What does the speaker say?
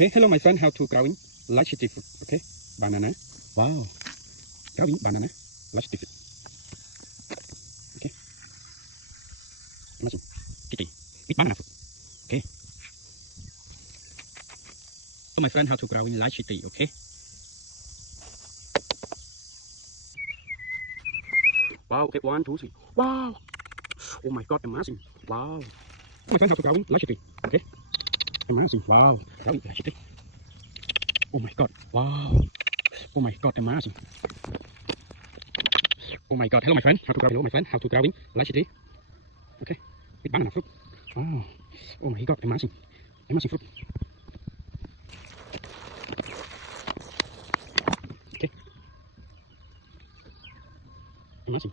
Okay, hello my friend, how to growing large fruit. Okay, banana. Wow, growing banana, large fruit. Okay, amazing. Kitty, eat banana fruit. Okay. Hello my friend, how to growing large tree. Okay. Wow. Okay, 1, 2, 3. Wow. Oh my God, amazing. Wow. My friend, how to growing large tree. Okay. Amazing. Wow. Growing large tree. Oh my God. Wow. Oh my God, amazing. Oh my God. Hello my friend, how to grow. Hello my friend, how to growing large tree. Okay. With banana fruit. Wow. Oh my God, amazing. Amazing fruit. Okay. Amazing.